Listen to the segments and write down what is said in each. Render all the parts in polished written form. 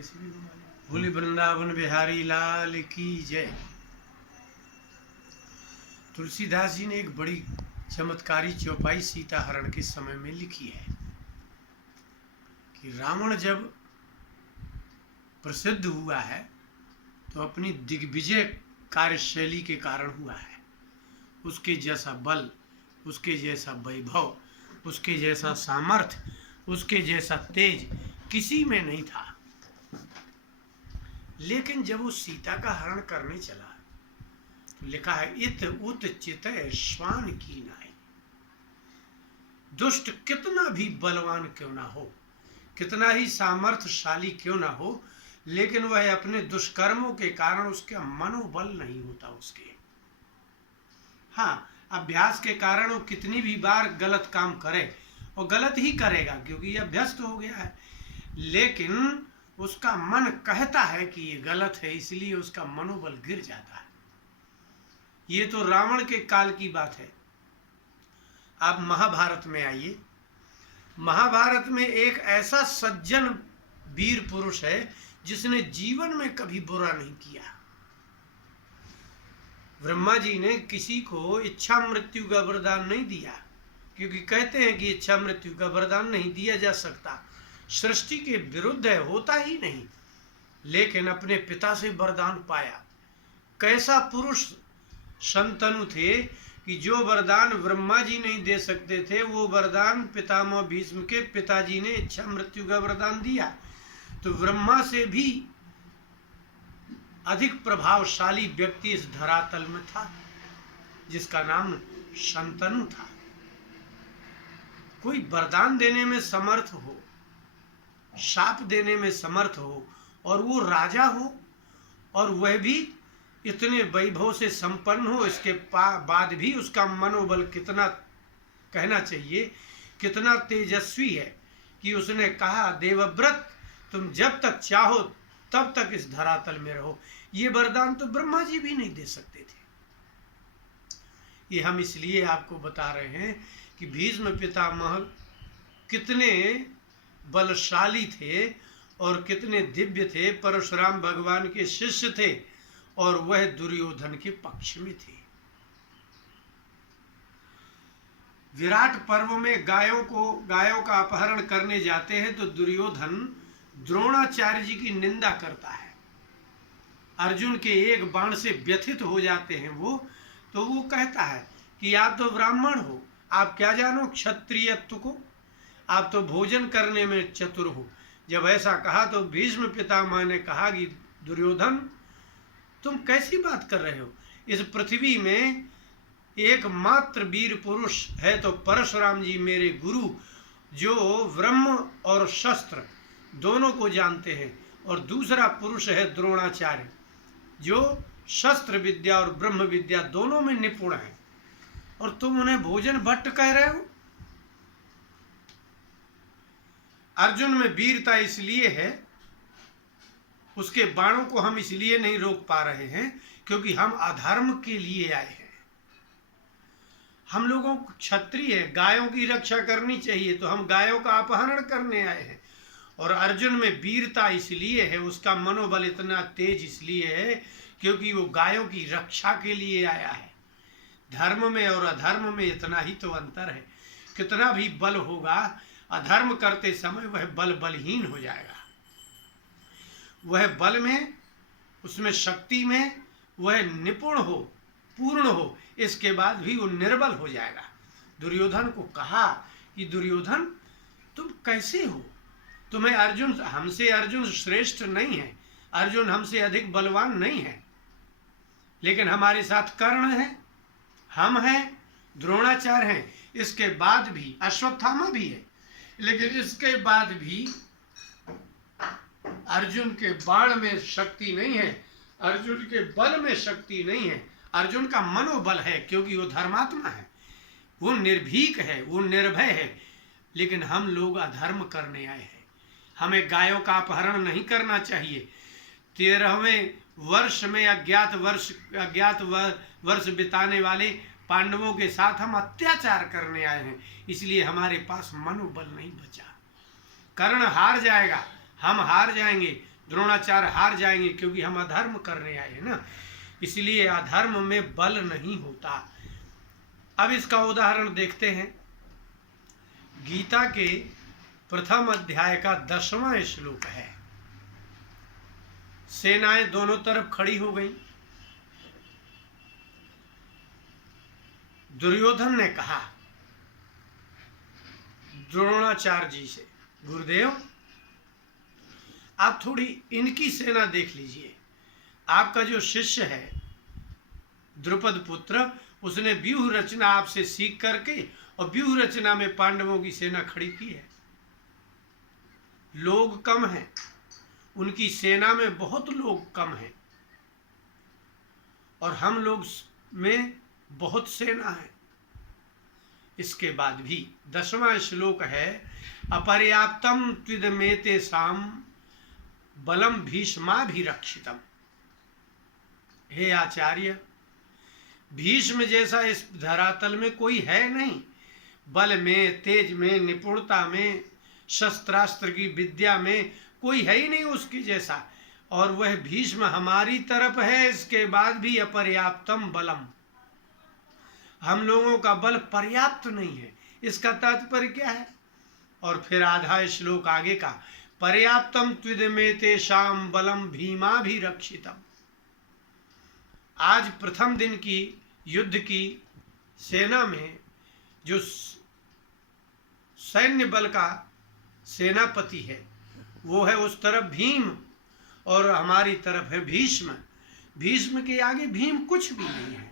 ऐसे भी घुमा लिया। भोले वृंदावन बिहारी लाल की जय। तुलसीदास जी ने एक बड़ी चमत्कारी चौपाई सीता हरण के समय में लिखी है कि रावण जब प्रसिद्ध हुआ है तो अपनी दिग्विजय कार्यशैली के कारण हुआ है। उसके जैसा बल, उसके जैसा वैभव, उसके जैसा सामर्थ्य, उसके जैसा तेज किसी में नहीं था। लेकिन जब वो सीता का हरण करने चला तो लिखा है इत उत चितय श्वान की नाई। दुष्ट कितना भी बलवान क्यों ना हो, कितना ही सामर्थ्यशाली क्यों ना हो, लेकिन वह अपने दुष्कर्मों के कारण उसका मनोबल नहीं होता उसके। हाँ, अभ्यास के कारण वो कितनी भी बार गलत काम करे और गलत ही करेगा क्योंकि ये अभ्यस्त हो गया है, लेकिन उसका मन कहता है कि ये गलत है, इसलिए उसका मनोबल गिर जाता है। ये तो रावण के काल की बात है। आप महाभारत में आइए। महाभारत में एक ऐसा सज्जन वीर पुरुष है जिसने जीवन में कभी बुरा नहीं किया। ब्रह्मा जी ने किसी को इच्छा मृत्यु का वरदान नहीं दिया क्योंकि कहते हैं कि इच्छा मृत्यु का वरदान नहीं दिया जा सकता, सृष्टि के विरुद्ध है, होता ही नहीं। लेकिन अपने पिता से वरदान पाया। कैसा पुरुष शंतनु थे कि जो वरदान ब्रह्मा जी नहीं दे सकते थे वो वरदान पितामह भीष्म के पिताजी ने इच्छा मृत्यु का वरदान दिया। तो ब्रह्मा से भी अधिक प्रभावशाली व्यक्ति इस धरातल में था जिसका नाम शंतनु था। कोई वरदान देने में समर्थ हो, शाप देने में समर्थ हो और वो राजा हो और वह भी इतने वैभव से संपन्न हो, इसके बाद भी उसका मनोबल कितना कहना चाहिए कितना तेजस्वी है कि उसने कहा देवव्रत तुम जब तक चाहो तब तक इस धरातल में रहो। ये वरदान तो ब्रह्मा जी भी नहीं दे सकते थे। ये हम इसलिए आपको बता रहे हैं कि भीष्म पितामह कितने बलशाली थे और कितने दिव्य थे, परशुराम भगवान के शिष्य थे और वह दुर्योधन के पक्ष में थे। विराट पर्व में गायों का अपहरण करने जाते हैं तो दुर्योधन द्रोणाचार्य जी की निंदा करता है। अर्जुन के एक बाण से व्यथित हो जाते हैं वो, तो वो कहता है कि आप तो ब्राह्मण हो, आप क्या जानो क्षत्रियत्व को, आप तो भोजन करने में चतुर हो। जब ऐसा कहा तो भीष्म पितामह ने कहा कि दुर्योधन तुम कैसी बात कर रहे हो, इस पृथ्वी में एकमात्र वीर पुरुष है तो परशुराम जी मेरे गुरु, जो ब्रह्म और शस्त्र दोनों को जानते हैं, और दूसरा पुरुष है द्रोणाचार्य जो शस्त्र विद्या और ब्रह्म विद्या दोनों में निपुण है, और तुम उन्हें भोजन भट्ट कह रहे हो। अर्जुन में वीरता इसलिए है, उसके बाणों को हम इसलिए नहीं रोक पा रहे हैं क्योंकि हम अधर्म के लिए आए हैं। हम लोगों को क्षत्रिय गायों की रक्षा करनी चाहिए तो हम गायों का अपहरण करने आए हैं। और अर्जुन में वीरता इसलिए है, उसका मनोबल इतना तेज इसलिए है क्योंकि वो गायों की रक्षा के लिए आया है। धर्म में और अधर्म में इतना ही तो अंतर है। कितना भी बल होगा, अधर्म करते समय वह बलहीन हो जाएगा। वह बल में, उसमें शक्ति में वह निपुण हो, पूर्ण हो, इसके बाद भी वो निर्बल हो जाएगा। दुर्योधन को कहा कि दुर्योधन तुम कैसे हो, तुम्हें अर्जुन, हमसे अर्जुन श्रेष्ठ नहीं है, अर्जुन हमसे अधिक बलवान नहीं है, लेकिन हमारे साथ कर्ण है, हम हैं, द्रोणाचार्य हैं, इसके बाद भी अश्वत्थामा भी है, लेकिन इसके बाद भी अर्जुन के बाण में शक्ति नहीं है, अर्जुन के बल में शक्ति नहीं है। अर्जुन का मनोबल है क्योंकि वो धर्मात्मा है, वो निर्भीक है, वो निर्भय है। लेकिन हम लोग अधर्म करने आए हैं। हमें गायों का अपहरण नहीं करना चाहिए। 13वें वर्ष में अज्ञात वर्ष बिताने वाले पांडवों के साथ हम अत्याचार करने आए हैं, इसलिए हमारे पास मनोबल नहीं बचा। कर्ण हार जाएगा, हम हार जाएंगे, द्रोणाचार्य हार जाएंगे क्योंकि हम अधर्म करने आए हैं ना, इसलिए अधर्म में बल नहीं होता। अब इसका उदाहरण देखते हैं। गीता के प्रथम अध्याय का 10वां श्लोक है। सेनाएं दोनों तरफ खड़ी हो गई। दुर्योधन ने कहा द्रोणाचार्य जी से, गुरुदेव आप थोड़ी इनकी सेना देख लीजिए। आपका जो शिष्य है द्रुपद पुत्र, उसने व्यूह रचना आपसे सीख करके और व्यूह रचना में पांडवों की सेना खड़ी की है। लोग कम हैं, उनकी सेना में बहुत लोग कम हैं और हम लोग में बहुत सेना है। इसके बाद भी 10वां श्लोक है, अपर्याप्तम त्विदमेते साम बलम भीष्माभिरक्षितम। हे आचार्य, भीष्म जैसा इस धरातल में कोई है नहीं। बल में, तेज में, निपुणता में, शस्त्रास्त्र की विद्या में कोई है ही नहीं उसके जैसा। और वह भीष्म हमारी तरफ है, इसके बाद भी अपर्याप्तम बलम, हम लोगों का बल पर्याप्त नहीं है। इसका तात्पर्य क्या है? और फिर आधा श्लोक आगे का, पर्याप्तम त्विदमेते शाम बलम भीमाभिरक्षितम। आज प्रथम दिन की युद्ध की सेना में जो सैन्य बल का सेनापति है वो है उस तरफ भीम और हमारी तरफ है भीष्म। भीष्म के आगे भीम कुछ भी नहीं है।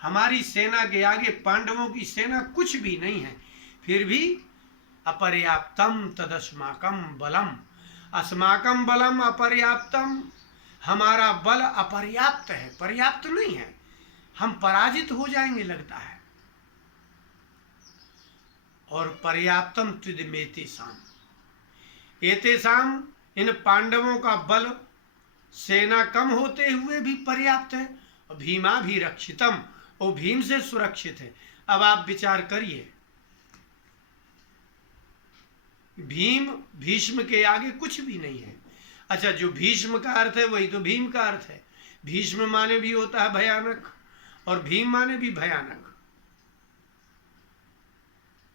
हमारी सेना के आगे पांडवों की सेना कुछ भी नहीं है। फिर भी अपर्याप्तम तदस्माकम बलम, अस्माकम बलम अपर्याप्तम, हमारा बल अपर्याप्त है, पर्याप्त नहीं है। हम पराजित हो जाएंगे लगता है। और पर्याप्तम त्विदमेतेषाम, एतेषाम, इन पांडवों का बल सेना कम होते हुए भी पर्याप्त है। और भीमाभिरक्षितम, और भीम से सुरक्षित है। अब आप विचार करिए, भीम भीष्म के आगे कुछ भी नहीं है। अच्छा, जो भीष्म का अर्थ है वही तो भीम का अर्थ है। भीष्म माने भी होता है भयानक और भीम माने भी भयानक।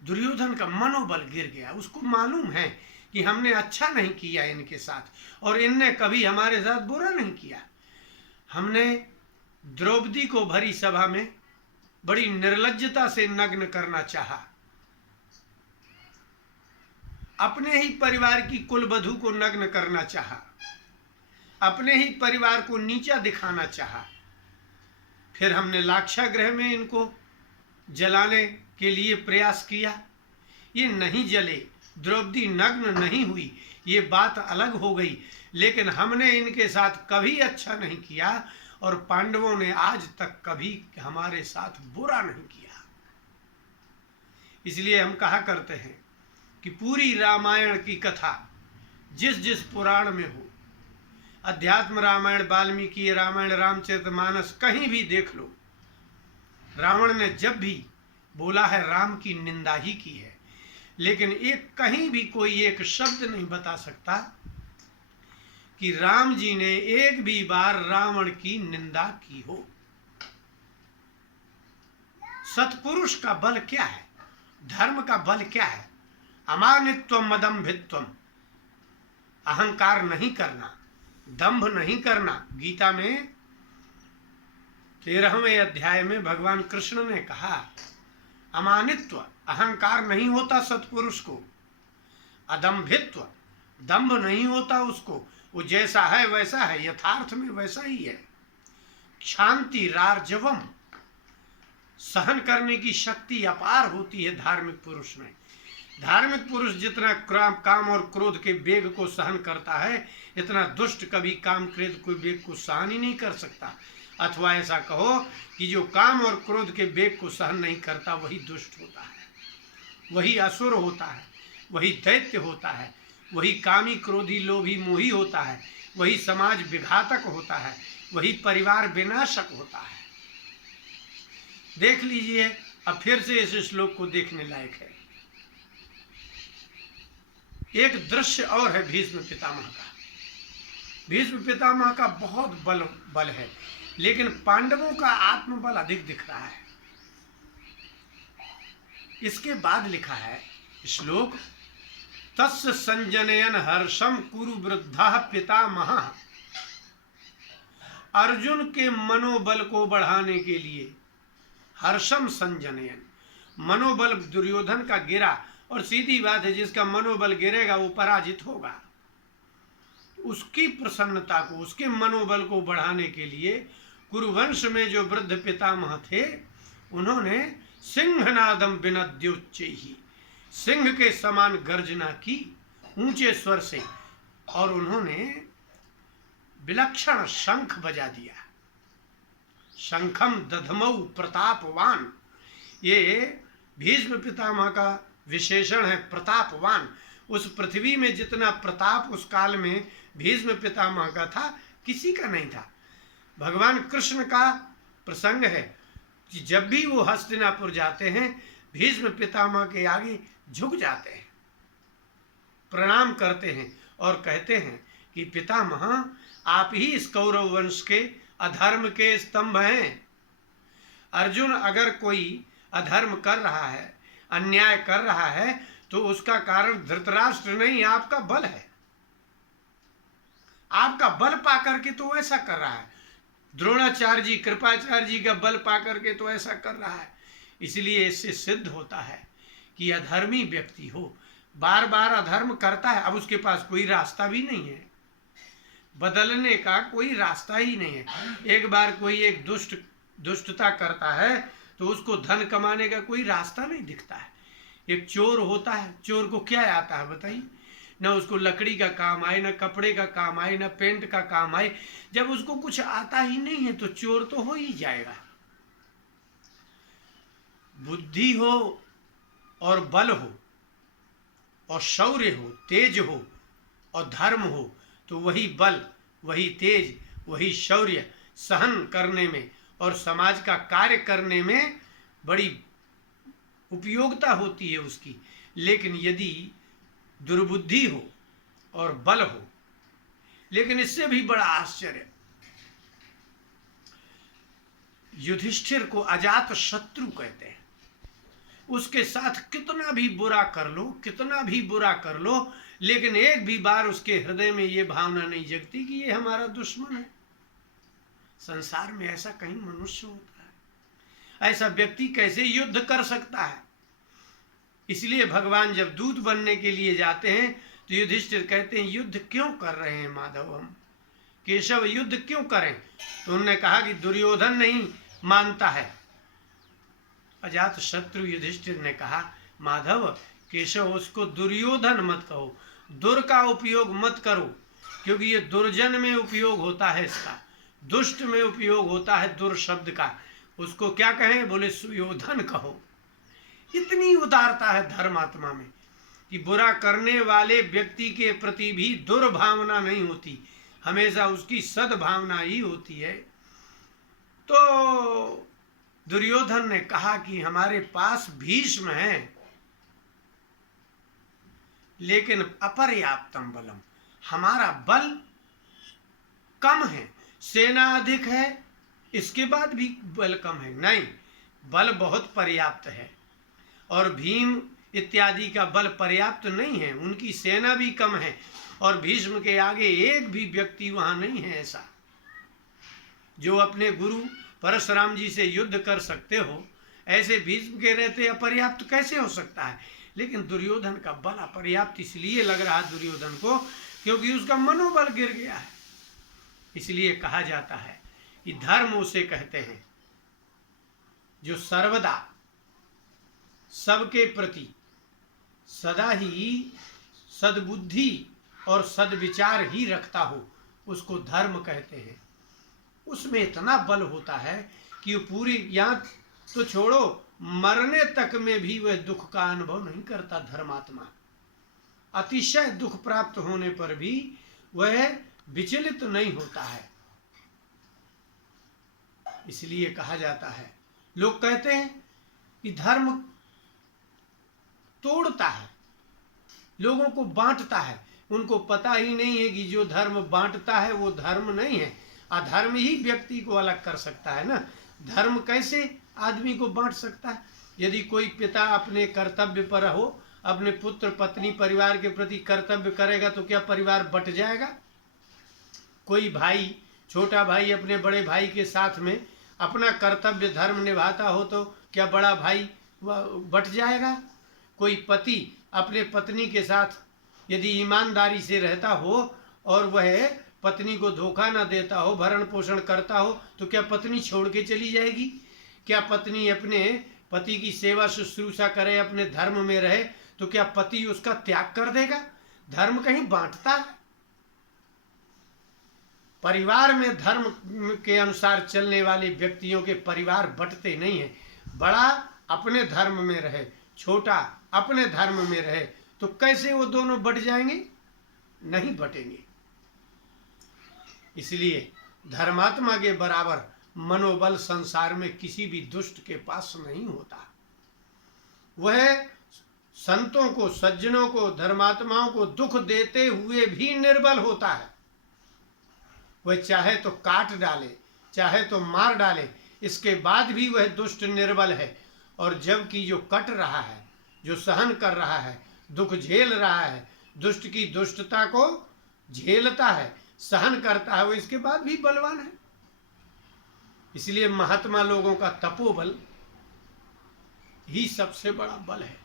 दुर्योधन का मनोबल गिर गया। उसको मालूम है कि हमने अच्छा नहीं किया इनके साथ और इनने कभी हमारे साथ बुरा नहीं किया। हमने द्रौपदी को भरी सभा में बड़ी निर्लज्जता से नग्न करना चाहा। अपने ही परिवार की कुलवधू को नग्न करना चाहा। अपने ही परिवार को नीचा दिखाना चाहा। फिर हमने लाक्षागृह में इनको जलाने के लिए प्रयास किया। ये नहीं जले, द्रौपदी नग्न नहीं हुई, ये बात अलग हो गई। लेकिन हमने इनके साथ कभी अच्छा नहीं किया और पांडवों ने आज तक कभी हमारे साथ बुरा नहीं किया। इसलिए हम कहा करते हैं कि पूरी रामायण की कथा जिस जिस पुराण में हो, अध्यात्म रामायण, वाल्मीकि रामायण, रामचरितमानस, कहीं भी देख लो, रावण ने जब भी बोला है राम की निंदा ही की है। लेकिन एक कहीं भी कोई एक शब्द नहीं बता सकता कि राम जी ने एक भी बार रावण की निंदा की हो। सत्पुरुष का बल क्या है? धर्म का बल क्या है? अमानित्वम मदम्भित्वम, अहंकार नहीं करना, दंभ नहीं करना। गीता में 13वें अध्याय में भगवान कृष्ण ने कहा अमानित्व, अहंकार नहीं होता सत्पुरुष को। अदम्भित्व, दंभ नहीं होता उसको। वो जैसा है वैसा है, यथार्थ में वैसा ही है। शांति रार्जवम, सहन करने की शक्ति अपार होती है धार्मिक पुरुष में। धार्मिक पुरुष जितना काम और क्रोध के वेग को सहन करता है, इतना दुष्ट कभी काम क्रोध के वेग को सहन ही नहीं कर सकता। अथवा ऐसा कहो कि जो काम और क्रोध के वेग को सहन नहीं करता वही दुष्ट होता है, वही असुर होता है, वही दैत्य होता है, वही कामी क्रोधी लोभी मोही होता है, वही समाज विघातक होता है, वही परिवार विनाशक होता है। देख लीजिए, अब फिर से इस श्लोक को देखने लायक है। एक दृश्य और है भीष्म पितामह का। भीष्म पितामह का बहुत बल है, लेकिन पांडवों का आत्मबल अधिक दिख रहा है। इसके बाद लिखा है श्लोक, तस्य संजनयन हर्षम कुरु वृद्धा पितामह। अर्जुन के मनोबल को बढ़ाने के लिए हर्षम संजनयन, मनोबल दुर्योधन का गिरा, और सीधी बात है जिसका मनोबल गिरेगा वो पराजित होगा। उसकी प्रसन्नता को, उसके मनोबल को बढ़ाने के लिए कुरुवंश में जो वृद्ध पितामह थे उन्होंने सिंहनादम विनद्योच्चैहि, सिंह के समान गर्जना की ऊंचे स्वर से, और उन्होंने विलक्षण शंख बजा दिया। शंखम दधमौ प्रतापवान, ये भीष्म पितामह का विशेषण है, प्रतापवान। उस पृथ्वी में जितना प्रताप उस काल में भीष्म पितामह का था, किसी का नहीं था। भगवान कृष्ण का प्रसंग है कि जब भी वो हस्तिनापुर जाते हैं भीष्म पितामह के आगे झुक जाते हैं, प्रणाम करते हैं और कहते हैं कि पितामह आप ही इस कौरव वंश के अधर्म के स्तंभ हैं। अर्जुन अगर कोई अधर्म कर रहा है, अन्याय कर रहा है, तो उसका कारण धृतराष्ट्र नहीं, आपका बल है। आपका बल पाकर के तो ऐसा कर रहा है। द्रोणाचार्य जी, कृपाचार्य जी का बल पाकर के तो ऐसा कर रहा है। इसलिए इससे सिद्ध होता है कि अधर्मी व्यक्ति हो, बार बार अधर्म करता है, अब उसके पास कोई रास्ता भी नहीं है, बदलने का कोई रास्ता ही नहीं है। एक बार कोई एक दुष्टता करता है तो उसको धन कमाने का कोई रास्ता नहीं दिखता है। एक चोर होता है, चोर को क्या आता है बताइए? न उसको लकड़ी का काम आए, न कपड़े का काम आए, न पेंट का काम आए। जब उसको कुछ आता ही नहीं है तो चोर तो हो ही जाएगा। बुद्धि हो और बल हो और शौर्य हो, तेज हो और धर्म हो, तो वही बल, वही तेज, वही शौर्य सहन करने में और समाज का कार्य करने में बड़ी उपयोगिता होती है उसकी। लेकिन यदि दुर्बुद्धि हो और बल हो, लेकिन इससे भी बड़ा आश्चर्य, युधिष्ठिर को अजात शत्रु कहते हैं। उसके साथ कितना भी बुरा कर लो, कितना भी बुरा कर लो, लेकिन एक भी बार उसके हृदय में ये भावना नहीं जगती कि ये हमारा दुश्मन है। संसार में ऐसा कहीं मनुष्य होता है? ऐसा व्यक्ति कैसे युद्ध कर सकता है? इसलिए भगवान जब दूत बनने के लिए जाते हैं तो युधिष्ठिर कहते हैं, युद्ध क्यों कर रहे हैं माधव हम? केशव युद्ध क्यों करें? तो उन्होंने कहा कि दुर्योधन नहीं मानता है। अजात शत्रु युधिष्ठिर ने कहा, माधव केशव उसको दुर्योधन मत कहो, दुर का उपयोग मत करो, क्योंकि ये दुर्जन में उपयोग होता है, इसका दुष्ट में उपयोग होता है दुर शब्द का। उसको क्या कहें? बोले सुयोधन कहो। इतनी उदारता है धर्मात्मा में कि बुरा करने वाले व्यक्ति के प्रति भी दुर्भावना नहीं होती, हमेशा उसकी सद्भावना ही होती है। तो दुर्योधन ने कहा कि हमारे पास भीष्म है, लेकिन अपर्याप्तम बलम, हमारा बल कम है। सेना अधिक है, इसके बाद भी बल कम है। नहीं, बल बहुत पर्याप्त है, और भीम इत्यादि का बल पर्याप्त नहीं है, उनकी सेना भी कम है, और भीष्म के आगे एक भी व्यक्ति वहां नहीं है ऐसा जो अपने गुरु परशुराम जी से युद्ध कर सकते हो। ऐसे भीष्म के रहते अपर्याप्त कैसे हो सकता है? लेकिन दुर्योधन का बल अपर्याप्त इसलिए लग रहा है दुर्योधन को, क्योंकि उसका मनोबल गिर गया है। इसलिए कहा जाता है कि धर्म उसे कहते हैं जो सर्वदा सबके प्रति सदा ही सद्बुद्धि और सद्विचार ही रखता हो, उसको धर्म कहते हैं। उसमें इतना बल होता है कि वो पूरी, यहाँ तो छोड़ो, मरने तक में भी वह दुख का अनुभव नहीं करता धर्मात्मा। अतिशय दुख प्राप्त होने पर भी वह विचलित नहीं होता है। इसलिए कहा जाता है, लोग कहते हैं कि धर्म तोड़ता है, लोगों को बांटता है, उनको पता ही नहीं है कि जो धर्म बांटता है वो धर्म नहीं है। अधर्म ही व्यक्ति को अलग कर सकता है ना। धर्म कैसे आदमी को बांट सकता है? यदि कोई पिता अपने कर्तव्य पर हो, अपने पुत्र पत्नी परिवार के प्रति कर्तव्य करेगा तो क्या परिवार बट जाएगा? कोई भाई, छोटा भाई अपने बड़े भाई के साथ में अपना कर्तव्य धर्म निभाता हो तो क्या बड़ा भाई बट जाएगा? कोई पति अपने पत्नी के साथ यदि ईमानदारी से रहता हो और वह पत्नी को धोखा न देता हो, भरण पोषण करता हो, तो क्या पत्नी छोड़ के चली जाएगी? क्या पत्नी अपने पति की सेवा शुश्रूषा करे, अपने धर्म में रहे, तो क्या पति उसका त्याग कर देगा? धर्म कहीं बांटता है? परिवार में धर्म के अनुसार चलने वाले व्यक्तियों के परिवार बंटते नहीं हैं। बड़ा अपने धर्म में रहे, छोटा अपने धर्म में रहे, तो कैसे वो दोनों बट जाएंगे? नहीं बटेंगे। इसलिए धर्मात्मा के बराबर मनोबल संसार में किसी भी दुष्ट के पास नहीं होता। वह संतों को, सज्जनों को, धर्मात्माओं को दुख देते हुए भी निर्बल होता है। वह चाहे तो काट डाले, चाहे तो मार डाले, इसके बाद भी वह दुष्ट निर्बल है। और जबकि जो कट रहा है, जो सहन कर रहा है, दुख झेल रहा है, दुष्ट की दुष्टता को झेलता है, सहन करता है, वो इसके बाद भी बलवान है। इसलिए महात्मा लोगों का तपोबल ही सबसे बड़ा बल है।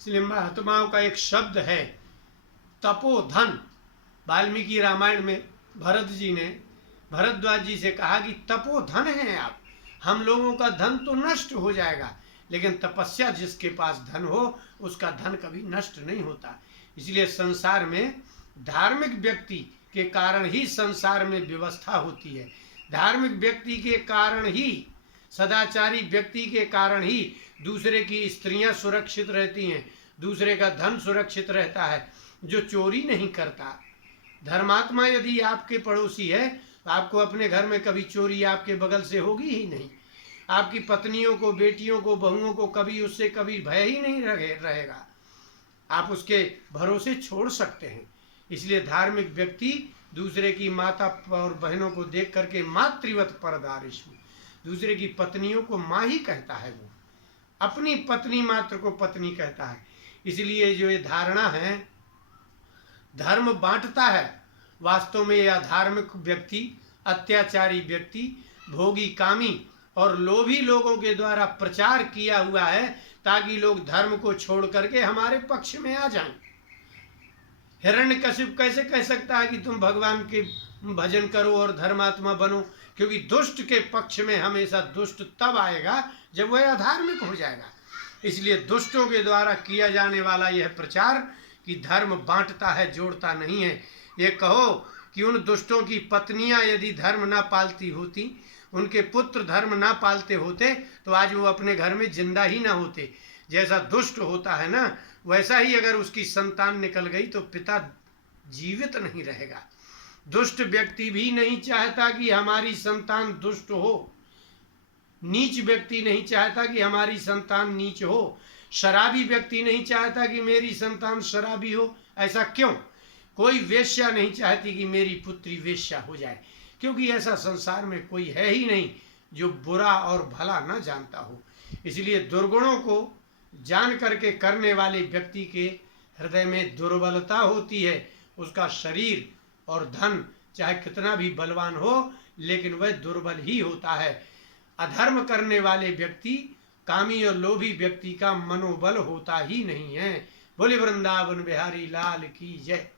इसलिए महात्माओं का एक शब्द है तपोधन। वाल्मीकि रामायण में भरत जी ने भरद्वाज जी से कहा कि तपोधन है आप, हम लोगों का धन तो नष्ट हो जाएगा, लेकिन तपस्या जिसके पास धन हो उसका धन कभी नष्ट नहीं होता। इसलिए संसार में धार्मिक व्यक्ति के कारण ही संसार में व्यवस्था होती है। धार्मिक व्यक्ति के कारण ही, सदाचारी व्यक्ति के कारण ही दूसरे की स्त्रियां सुरक्षित रहती हैं, दूसरे का धन सुरक्षित रहता है, जो चोरी नहीं करता। धर्मात्मा यदि आपके पड़ोसी है तो आपको अपने घर में कभी चोरी आपके बगल से होगी ही नहीं। आपकी पत्नियों को, बेटियों को, बहुओं को कभी उससे कभी भय ही नहीं रहेगा। आप उसके भरोसे छोड़ सकते हैं। इसलिए धार्मिक व्यक्ति दूसरे की माता और बहनों को देख करके मातृवत परदारिष्म, दूसरे की पत्नियों को माँ ही कहता है, वो अपनी पत्नी मात्र को पत्नी कहता है। इसलिए जो ये धारणा है धर्म बांटता है, वास्तव में यह धार्मिक व्यक्ति, अत्याचारी व्यक्ति, भोगी, कामी और लोभी लोगों के द्वारा प्रचार किया हुआ है ताकि लोग धर्म को छोड़ करके हमारे पक्ष में आ जाएं। हिरण्यकशिप कैसे कह सकता है कि तुम भगवान के भजन करो और धर्मात्मा बनो? क्योंकि दुष्ट के पक्ष में हमेशा दुष्ट तब आएगा जब वह अधार्मिक हो जाएगा। इसलिए दुष्टों के द्वारा किया जाने वाला यह प्रचार कि धर्म बांटता है, जोड़ता नहीं है। ये कहो कि उन दुष्टों की पत्नियां यदि धर्म ना पालती होती, उनके पुत्र धर्म ना पालते होते, तो आज वो अपने घर में जिंदा ही ना होते। जैसा दुष्ट होता है ना, वैसा ही अगर उसकी संतान निकल गई तो पिता जीवित नहीं रहेगा। दुष्ट व्यक्ति भी नहीं चाहता कि हमारी संतान दुष्ट हो, नीच व्यक्ति नहीं चाहता कि हमारी संतान नीच हो, शराबी व्यक्ति नहीं चाहता कि मेरी संतान शराबी हो। ऐसा क्यों? कोई वेश्या नहीं चाहती कि मेरी पुत्री वेश्या हो जाए, क्योंकि ऐसा संसार में कोई है ही नहीं जो बुरा और भला न जानता हो। इसलिए दुर्गुणों को जान करके करने वाले व्यक्ति के हृदय में दुर्बलता होती है। उसका शरीर और धन चाहे कितना भी बलवान हो, लेकिन वह दुर्बल ही होता है। अधर्म करने वाले व्यक्ति, कामी और लोभी व्यक्ति का मनोबल होता ही नहीं है। बोले वृंदावन बिहारी लाल की जय।